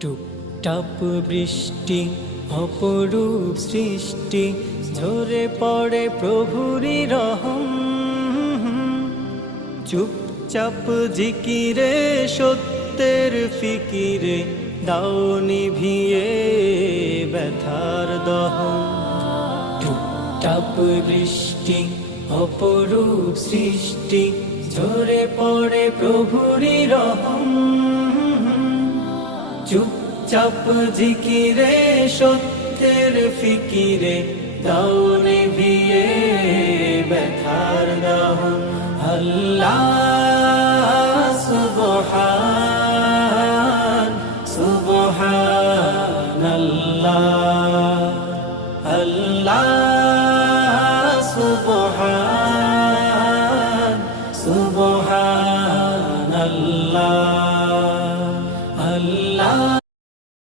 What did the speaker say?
টুপটাপ বৃষ্টি অপরূপ সৃষ্টি, ঝরে পড়ে প্রভুরি রহম। চুপচাপ জিকিরে সত্যের ফিকিরে, দাও নিভিয়ে ব্যথার দহন। টুপটাপ বৃষ্টি অপরূপ সৃষ্টি, ঝরে পড়ে প্রভুরি রহম। চুপচাপ জিকিরে সত্যের ফিকিরে, দাও নিভিয়ে ব্যথার দহন। আল্লাহ সুবহান সুবহানাল্লাহ।